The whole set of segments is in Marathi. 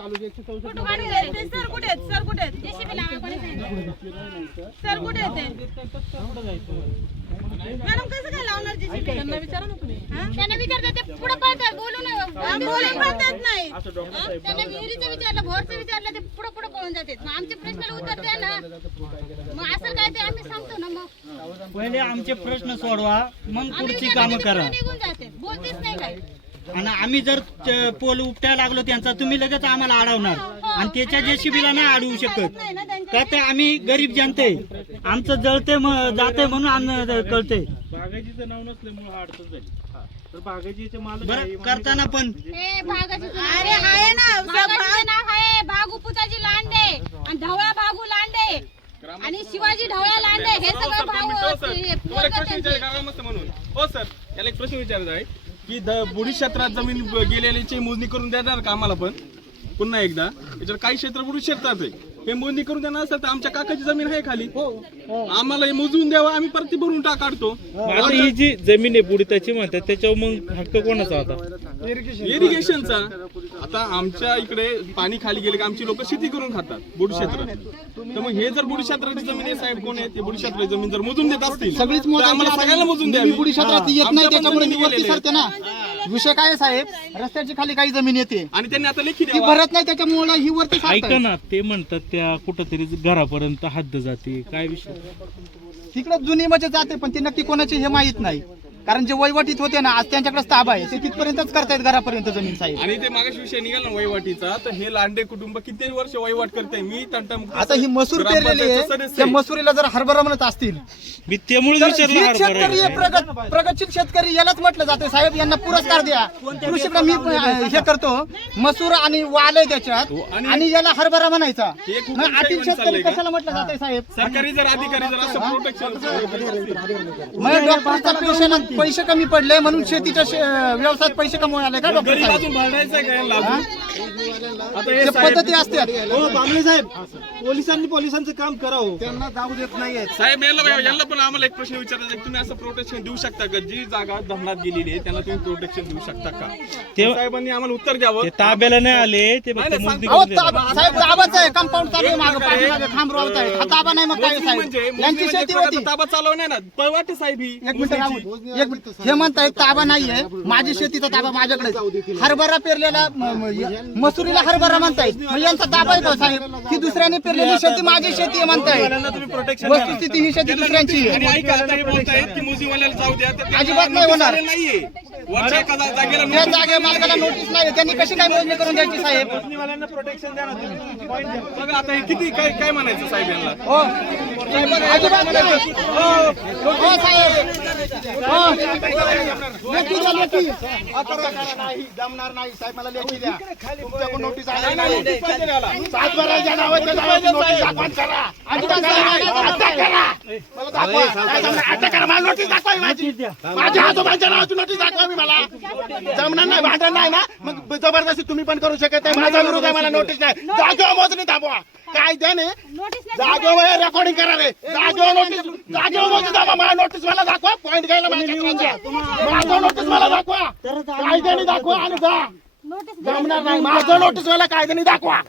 सर कुठे आहेत? सर कुठे आहेत? सर कुठे आहेत ते? मॅडम कसं काय लावणार? त्यांना विचारा ना तुम्ही. त्यांना विचारतात ते पुढे पळतात बोलू बोलून नाही. त्यांना विहिरीचं विचारलं भोरचं विचारलं ते पुढे पुढे पळून जातात. मग आमच्या प्रश्नाला उत्तर द्या ना. मग असं काय ते आम्ही सांगतो ना मग. पहिले आमचे प्रश्न सोडवा मग आम्ही पुढची विचारलं कामं ते करा. निघून जाते. बोलतेच नाही काय आणि आम्ही जर पोल उपटायला लागलो त्यांचा तुम्ही लगेच आम्हाला अडवणार. आणि त्याच्या जेसीबीला नाही अडवू शकत. का ते आम्ही गरीब जनते. आमचं जळते म- जाते म्हणून आम्हाला कळते नाव नसल्यामुळे हा अडचण झाली. तर करताना पण. हे अरे आहे ना नाव आहे भाग उपताजी लांडे. आणि ढवळा भागू लांडे. आणि शिवाजी ढवळा लांडे. हे सगळं भाऊ हे म्हणून. हो सर. याला एक प्रश्न विचारायचा आहे. की द बुडी क्षेत्रात जमीन ब- गेलेल्याची मोजणी करून देणार का आम्हाला पण? पुन्हा एकदा. याच्यावर काही क्षेत्र बुडी क्षेत्रात आहे. हे मोजणी करून देणार असेल तर आमच्या काकाची जमीन आहे खाली. आम्हाला हे मोजून द्यावं आम्ही परत भरून टाक काढतो. आता ही जी जमीन आहे बुडीताची म्हणतात त्याच्यावर मग हक्क कोणाचा होता इरिगेशनचा आता आमच्या इकडे पाणी खाली गेले की आमची लोक शेती करून खातात बुडी क्षेत्रात तर मग हे जर बुडी क्षेत्राची जमीन आहे साहेब कोण आहे? ते बुडी क्षेत्राची जमीन जर मोजून देत असतील सगळीच तर आम्हाला सगळ्यांना मोजून द्यावी. बुडी क्षेत्रात येत नाही त्याच्यामुळे जमिनी मी वरती सरते ना. विषय काय आहे साहेब? रस्त्याची खाली काही जमीन येते. आणि त्यांनी आता लेखी ती द्यावा. भरत नाही त्याच्यामुळे ही वरती ऐका ना ते म्हणतात त्या कुठंतरी घरापर्यंत हद्द जाते. काय विषय? तिकडे जुनी म्हणजे जाते पण ती नक्की कोणाची हे माहीत नाही. कारण जे वैवटीत होते ना आज त्यांच्याकडे ताबा आहे. ते तिथपर्यंतच करतायत घरापर्यंत जमीन साहेब. आणि ते मागाशी विषय निघाला ना वहिवाटीचा तर हे लांडे कुटुंब किती वर्ष वहिवाट करते मी तंटमुक्त आता ही मसूर पेरलेली आहे त्या. मसुरीला जर हरभरा म्हणत असतील. मी त्यामुळे तर विचारलं हे हरभरा शेतकरी. हे प्रगत प्रगतशील शेतकरी यालाच म्हटलं जाते साहेब यांना पुरस्कार द्या. कृषीकडे मी अं, हे करतो. मसूर आणि वाल आहे त्याच्यात आणि- आणि याला हरभरा म्हणायचा. हे खूप मग आतील विषय शेतकरी चाललंय का? कशाला म्हटलं जाते साहेब? सरकारी जर अधिकारी जर असं प्रोटेक्शन मग डॉक्टरचा पेशंट पैसे कमी पडले म्हणून शेतीच्या शे- व्यवसायात पैसे कमवून आले का डॉक्टर साहेब? आता पद्धती असतात. हो बांगले साहेब पोलिसांनी पोलिसांचं काम करावं. त्यांना जाऊ देत नाहीये साहेब यांना यांना पण आम्हाला एक प्रश्न विचारायचा तुम्ही असं प्रोटेक्शन देऊ शकता का? जी जागा धरणात गेलेली आहे त्यांना तुम्ही प्रोटेक्शन देऊ शकता का? ते- साहेबांनी आम्हाला उत्तर द्यावं. ते ताब्याला नाही आले ते साहेब ताबाच आहे कंपाऊंड चालू आहे मागं प्रकारे- पाठीमागे खांब रोवत आहेत हा ताबा नाही मग काय मोजणी साहेब? म्हणजे यांची म्हणजे शेती कोणाचा होती. ताबा चालव नाही ना. पळवाटे साहेब ही एक मिनिट मोजणीची. राहून. एक मिनिट. हे म्हणतायत ताबा नाहीये. माझी शेतीचा ताबा माझ्याकडे हरभरा पेरलेला म- मसुरीला हरभरा म्हणतायत मग यांचा ताबा आहे का साहेब? की दुसऱ्याने पेरलेली शेती माझी शेती आहे म्हणतायत वस्तुस्थिती ही शेती दुसऱ्यांची आणि आहे ऐका आता हे बोलतायत की मोदीवाल्याला जाऊ द्या तर त्यांना अजिबात नाही होणार. त्या जागे मालकाला नोटीस नाही. त्यांनी कशी काय मोजणी करून द्यायची साहेब? बघा आता हे किती काय काय म्हणायचं साहेब यांना? हो. अजिबात नाही. हो. हो, साहेब. हो. लेखी द्या लेखी नाही जमणार नाही. साहेब मला लेखी द्या. तुमच्याकडून नोटीस आली. नाही सातबाराच्या नावाच्या नावाची नोटीस दाखवान करा अजिबात नाही. अटक करा. मला दाखवा. काय जमणार? अटक करा. मला नोटीस दाखवा ही माझी. माझ्या आजोबांच्या नावाची नोटीस दाखवा मी मला. जमणार नाही भांडण नाही ना? मग जबरदस्ती तुम्ही पण करू शकत नाही. माझा विरोध आहे मला नोटीस नाही. जागेवर मोजणी दाबवा. कायद्याने जागेवर रेकॉर्डिंग करा रे. जागेवर नोटीस जागेवर मोजणी दाबवा मला नोटीस मला दाखवा. पॉईंट घ्यायला माझ्या माझं नोटीस मला दाखवा. कायद्याने दाखवा आणि जा. जमणार नाही. माझं नोटीस मला कायद्याने दाखवा.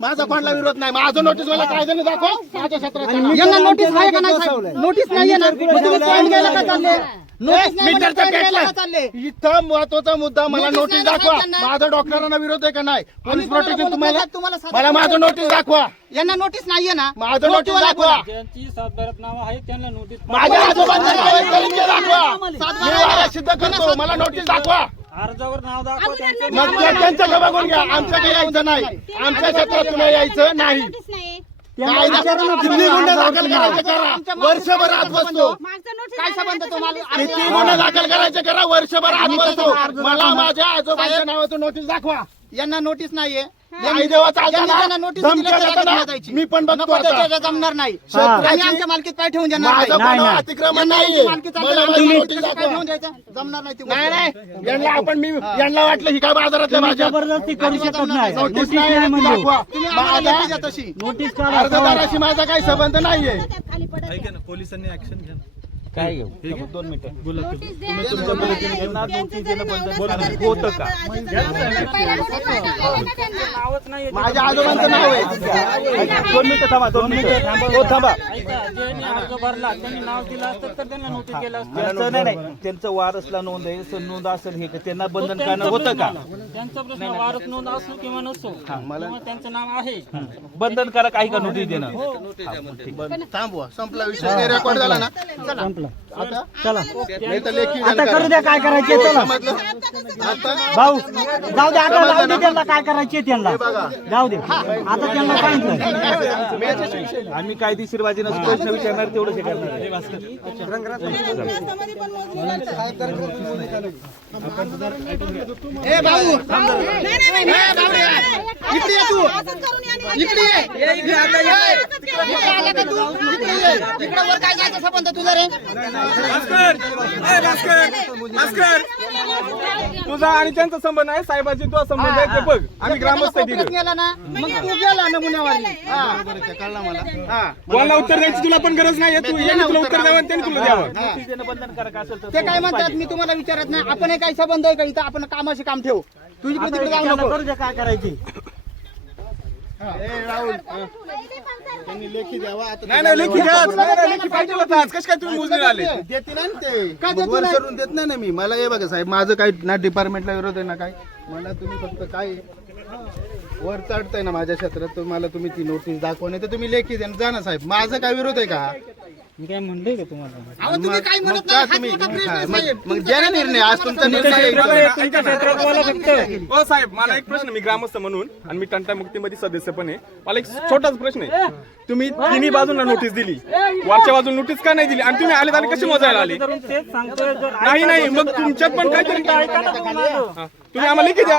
माझा कोणला विरोध नाही. माझं नोटीस मला कायद्याने दाखवा. माझ्या क्षेत्रात यांना नोटीस आहे का नाही नोटीस नाहीये ना मग तुम्ही पॉईंट घ्यायला का चालले मीटरचं पेटलं इथं महत्त्वाचा मुद्दा मला नोटीस दाखवा. माझा डॉक्टरांना विरोध आहे का नाही? पोलीस प्रोटेक्शन तुम्हाला मला माझं नोटीस दाखवा. यांना नोटीस नाहीये ना माझं नोटीस दाखवा. माझ्या आजोबांचं नाव आहे तरी ते दाखवा मी वारस सिद्ध करतो. मला नोटीस दाखवा. मग ते त्यांच्याकडे बघून घ्या. आमचं काही यायचं नाही. आमच्या क्षेत्रात तुम्ही यायचं नाही. कायदा किती गुन्हे दाखल करायचे करा. वर्षभर आत बसतो. काय संबंध तुम्हाला? किती गुन्हे दाखल करायचे? करा वर्षभर आत बसतो. मला माझ्या आजोबाच्या नावाचं नोटीस दाखवा. यांना नोटीस नाहीये. मी पण बघतो आता. जमणार नाही. आम्ही आमच्या मालकीत पाय ठेवून देणार माझं नाही. पण अतिक्रमण नाहीये. मालकीत मला माझी तुम्ही- नोटीस कसं काय दाखवा. ठेवून द्यायचं? जमणार नाही ती गोष्ट. नाही नाही. यांना आपण मी यांना वाटलं ही काय बाजारातल्या भाज्या जबरदस्ती करू शकत नाही. नोटीस नोटीस नाही नाही म्हणजे दाखवा. तुम्ही आम्हाला माझा लेखी द्या तशी. नोटीस काढा अर्जदाराशी माझा काही संबंध नाहीये. मिनिटं नोटीस द्या. त्यांचं जरी नाव नसलं तरी होतं का? त्यांना. माझ्या आजोबांचं नाव आहे दोन मिनिटं थांबा दोन मिनिटं. थांबा. हो थांबा त्यांचं नाही नाही. त्यांचं वारसला नोंद आहे नोंद असेल हे का? त्यांना बंधनकारक होतं का? त्यांचा प्रश्न वारस नोंद असो किंवा नसो त्यांचं नाव आहे. बंधनकारक आहे का नोटीस देणं? थांबवा संपला विषय रेकॉर्ड झाला ना. चला. आता चला नाही तर लेखी आता. करू द्या काय करायचे चला आता भाऊ जाऊ दे आता जाऊ दे त्यांना काय करायचे त्यांना जाऊ दे आता त्यांना सांगितलं आम्ही कायदेशीर बाजी नसतो प्रश्न विचारणार तेवढं हे भाऊ. इकडे ये तू. इकडे ये. केलं. असंच केलं. इकडे आला का तू? इकडे ये. इकडे वर काय जायचं संबंध तुझा रे तुझा आणि त्यांचा संबंध आहे साहेबाची तुझा संबंध आहे ते बघ. आम्ही ग्रामस्थ तिथे गेला ना मग तू गेला नमुन्यावारी हा कळला मला. हा. कोणाला उत्तर द्यायची तुला पण गरज नाही तू यांनी तुला उत्तर द्यावं आणि त्यांनी तुला द्यावं. हा. बंधनकारक असेल ते काय म्हणतात मी तुम्हाला विचारत नाही. आपण हे काय संबंध आहे का इथं? आपण कामाशी काम ठेवू. तू तिकडे जाऊ नको. काय करायची. राहुल. त्यांनी लेखी द्यावा. आता नाही नाही लेखी घ्या नाही, नाही, लेखी पाहिजे होता. आज कसं काय तुम्ही मोजणी आले देतील ना ते. का मग वर चढून देत नाही ना मी. मला हे बघा साहेब माझं काही ना डिपार्टमेंटला विरोध आहे ना काय मला तुम्ही फक्त काय वर चढताय ना माझ्या क्षेत्रात तर मला तुम्ही ती नोटीस दाखवणे तर तुम्ही लेखी द्या. जा ना साहेब. माझा काय विरोध आहे का? मी काय म्हणले का तुम्हाला? अहो, तुम्ही काय मग म्हणत का नाही. हाच तुम्ही मोठा प्रश्न आहे, मग- साहेब. मग द्या ना निर्णय आज तुमचा निर्णय. हो साहेब मला एक प्रश्न मी ग्रामस्थ म्हणून आणि मी टंटा मुक्तीमध्ये सदस्य पण आहे. मला एक छोटाच प्रश्न आहे. तुम्ही तिन्ही बाजूंना नोटीस दिली. वरच्या बाजूला नोटीस का नाही दिली? आणि तुम्ही आले आले कसे मोजायला आले? तेच सांगतोय जर नाही नाही मग तुमच्यात पण काहीतरी. तुम्ही आम्हाला लिखी द्या.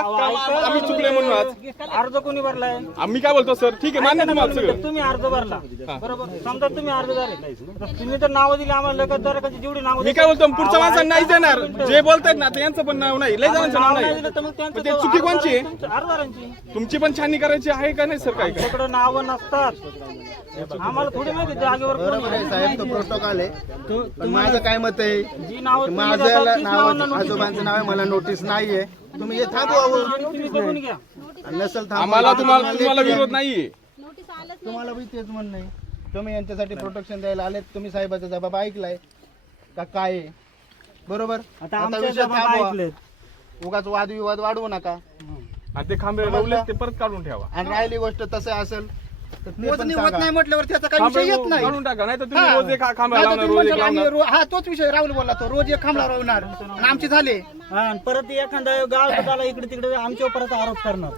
आम्ही चुकले म्हणून आज. अर्ज कोणी भरलाय आम्ही काय बोलतो सर? ठीक आहे मान्य तुम्हाला सगळं. तुम्ही अर्ज भरला. बरोबर? समजा तुम्ही अर्जदार आहे. तर तुम्ही जर नावं दिली आम्हाला लगतदाराची जेवढी नावं मी काय बोलतो पुढच्या माणसांना नाही देणार. जे बोलतायत ना आता यांचं पण नाव नाही. लय जणांचं नाव नाही. तर त्यांचं ते चुकी कोणची? आहे? तुमचं? अर्जदारांची. तुमची पण छाननी करायची आहे का नाही सर काय आपल्याकडे नावं नसतात. आम्हाला थोडी माहिती जागेवर साहेब तो प्रोटोकॉल आहे. माझं काय मत आहे? जी नावं तुम्ही माझं नाव आजोबांचं नाव आहे मला नोटीस नाहीये. तुम्ही हे थांबवावं नसेल थांबवा. आम्हाला तुम्हाला तुम्हाला विरोध नाहीये. नोटीस आलंच नाही. तुम्हाला बी तेच म्हणणं आहे. तुम्ही यांच्यासाठी प्रोटेक्शन द्यायला आले तुम्ही साहेबाचा जबाब ऐकलाय. का काय आहे? बरोबर? आता आता आमच्या विषय जबाब थांबवा. ऐकलेत. उगाच वादविवाद वाढवू नका. आणि ते खांबे लावले ते परत काढून ठेवा. आणि राहिली गोष्ट तसं असेल मोजणी होत सांगा. नाही म्हटल्यावर त्याचा काही विषय येत नाही. काढून टाका नाही तर तुम्ही हा. रोज एक हा खांबा नाही तर लावणार तुम्ही रोज एक म्हणशाल आम्ही लावणार रो- हा तोच विषय राहुल बोलला तो रोज एक खांबला राहणार आणि आमचे झाले. हा, आणि परत एखादा गाळ इकडे तिकडे आमच्यावर परत आरोप करणार.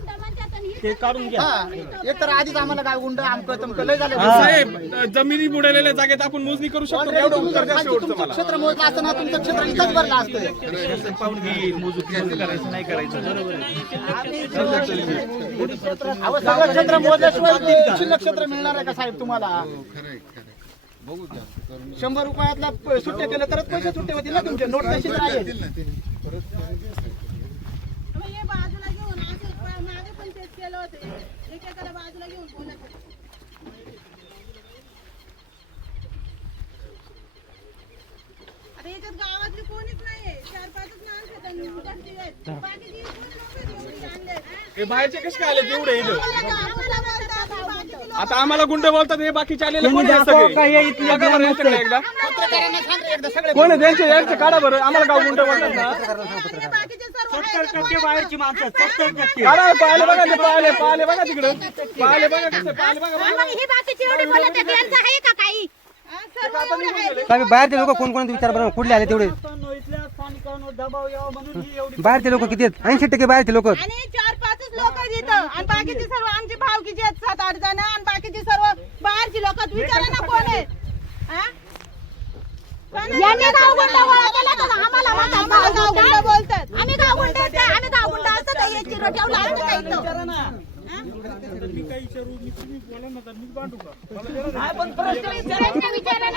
ते काढून घ्या. हा. एक तर आधीच आम्हाला काय गुंड आमकं तमकं लय झालं. साहेब जमिनी बुडालेल्या जागेत आपण मोजणी करू शकतो का? एवढं उत्तर द्या शेवटचं तुमचं मला. क्षेत्र मोजलं असताना तुमचं क्षेत्र इथंच भरलं असतं. पाहून घेईल मोजून मोजून करायचं नाही करायचं. बरोबर अहो, सगळं क्षेत्र मोजल्याशिवाय ते शिल्लक क्षेत्र मिळणार आहे का साहेब तुम्हाला? शंभर रुपयातला प- सुट्टे केले तरच पैसे सुट्टे होतील ना तुमचे. नोट तशीच राहील मग हे बाजूला घेऊन असं प- मागे पण तेच केलं होतं. एकेकाला बाजूला घेऊन बोलत होते. आता याच्यात गावातली कोणीच नाहीये. चार पाचच माणसं. बाकीची कोणी आणले. हे बाहेरचे कसे काय आले? तेवढे इथं. आता आम्हाला गुंड बोलतात हे बाकीचे आलेले कोण सगळे? हे इथले बघा बरं यांच्याकडे एकदा पत्रकारांना सांग रे एकदा. सगळे कोण आहे? त्यांचे यांचे काढा बरं. आम्हाला गाव गुंड बोलतात ना आणि बाकीचे सर्व आहेत सत्तर टक्के बाहेरची माणसं सत्तर टक्के. पाहिले बघा ते पाहिले पाहिले बघा तिकडे. पाहिले बघा कसे पाहिले बघा बघा. मग ही बाकीची एवढी बोलत आहेत, यांचं आहे का काही? हा, बाहेरचे लोक कोण कोण विचार बरं? कुठले आले तेवढे? इथल्या स्थानिकांवर दबाव यावा म्हणून ही एवढी बाहेरचे लोक किती आहेत? ऐंशी टक्के बाहेरचे लोक आणि चार पाचच लोक इथं. आणि बाकीचे सर्व आमचे भावकीचे आहेत सात आठ जण. आणि बाकीचे सर्व बाहेरची लोक विचारा ना कोण हा? तर आम्हाला म्हणतात गावगुंड बोलतात आम्ही गावगुंड आहेत का? आम्ही गावगुंड असतं तर हे चिरं ठेवलं असतं का इथं? हा? प्रश्न विचारा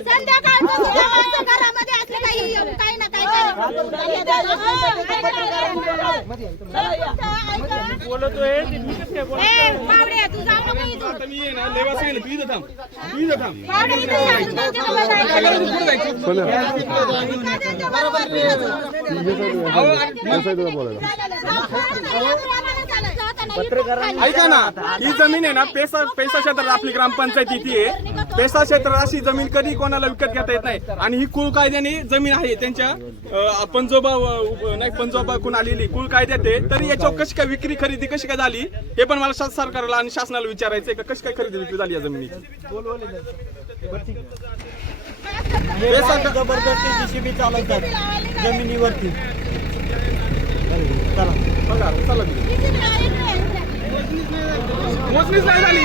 संध्याकाळचं जेवायचं घरामध्ये असलं काही काही ना काही बोलतोय ते मी कसं तू जाऊ नको. आता मी ना लेवा सांगितलं तू इथं थांब. तू इथं थांब. फिरायचं. ऐका ना ही जमीन आहे ना पेसा पेसा क्षेत्रात आपली ग्रामपंचायत इथे आहे. पेसा क्षेत्रात अशी जमीन कधी कोणाला विकत घेता येत नाही. आणि ही कुळ कायद्याने जमीन आहे त्यांच्या पंजोबा नाही पंजोबा कोण आलेली कुळ कायद्यात आहे तरी याच्यावर कशी काय विक्री खरेदी कशी काय झाली हे पण मला सरकारला आणि शासनाला विचारायचं आहे का कशी काय खरेदी विक्री झाली या जमिनीची? पेसा का- जबरदस्ती जीसीबी चालवतात जमिनीवरती. चला. बघा चला. मोजणीच नाही झाली.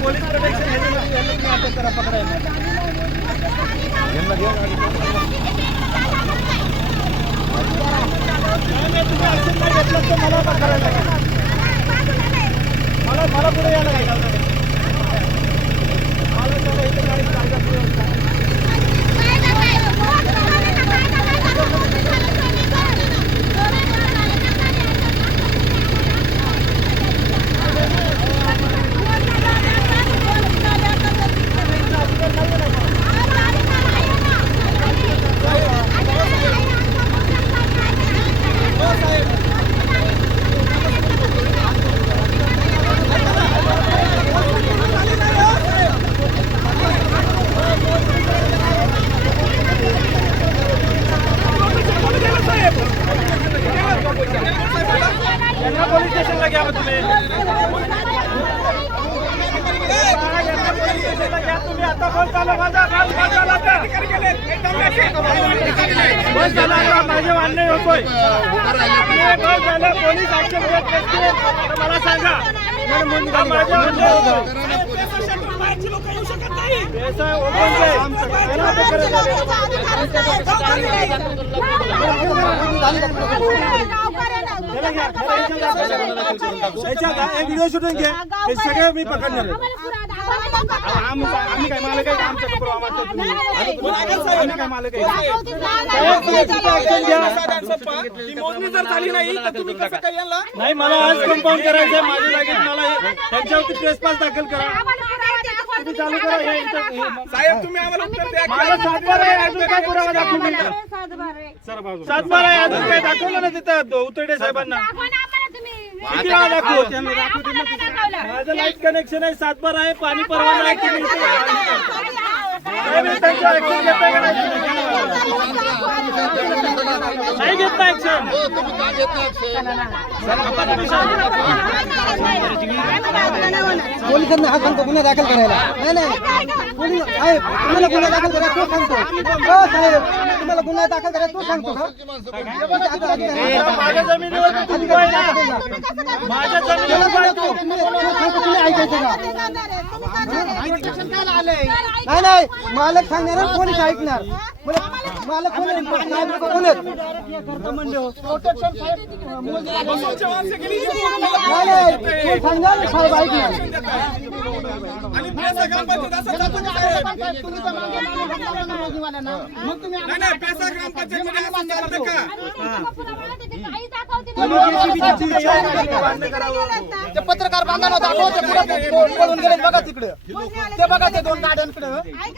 पोलीस पोलीस स्टेशनला घ्या मग तुम्ही तुम्ही आता बस झालं माझा बस बस झाला आता. बस झाला आता माझे वाढणे नकोय तुम्ही बस झालं पोलीस ऍक्शन घेत नसतील. तर मला सांगा. पैसा ओपन आहे. करायचं. व्हिडिओ शूटिंग घ्या हे सगळे मी पकडणार आहे. आम्ही काय मालक आहे का आमच्या कपडे आम्हाला तुम्ही आम्ही काय मालक आहे मोजणी जर झाली नाही तर तुम्ही कसं काय याला नाही मला आज कंपाऊंड करायचं माझ्या जागेत मला त्यांच्यावरती ट्रेसपास दाखल करा. तुम्ही चालू करा इथं- साहेब तुम्ही आम्हाला उत्तर द्या. माझा सातबारा आहे अजून काय पुरावा दाखवून सातबारा आहे. अजून काय दाखवलं ना तिथं उतरडे साहेबांना. किती वेळा दाखवू. माझं लाइट कनेक्शन आहे सातबारा आहे पाणी परवाना आहे नाही? नाही घेत ना ऍक्शन पोलिसांना हा सांगतो गुन्हा दाखल करायला. नाही नाही. पोलीस साहेब तुम्हाला गुन्हा दाखल करायला तो सांगतो हो साहेब. तुम्हाला गुन्हा दाखल करायला तो सांगतो का माझ्या जमिनीवर तू उभा आहे ना. माझ्या जमिनीवर उभा आहे. तू. तुम्ही ऐकायचं का नाही नाही. मालक सांगणार पोलीस ऐकणार मला- मालक सांगणार साहेब ऐकणार पत्रकार बांधवांना दाखव ते पुढे पळून गेले बघा तिकडे ते बघा ते दोन गाड्यांकडे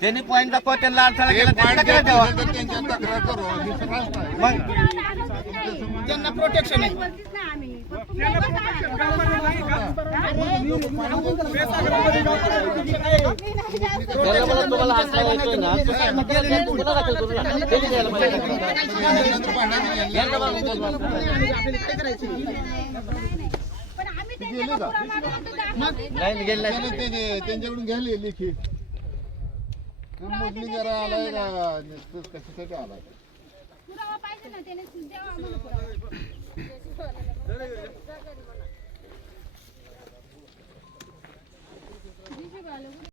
त्यांनी पॉईंट दाखवा त्यांना अडथळा केला त्यांना काय द्यावा त्यांना प्रोटेक्शन आहे तर दाखवा. त्यांच्याकडून घ्यायला लेखी तू मोजणी जरा आलाय का कशासाठी आलाय? पुरावा पाहिजे ना त्याने द्यावा आम्हाला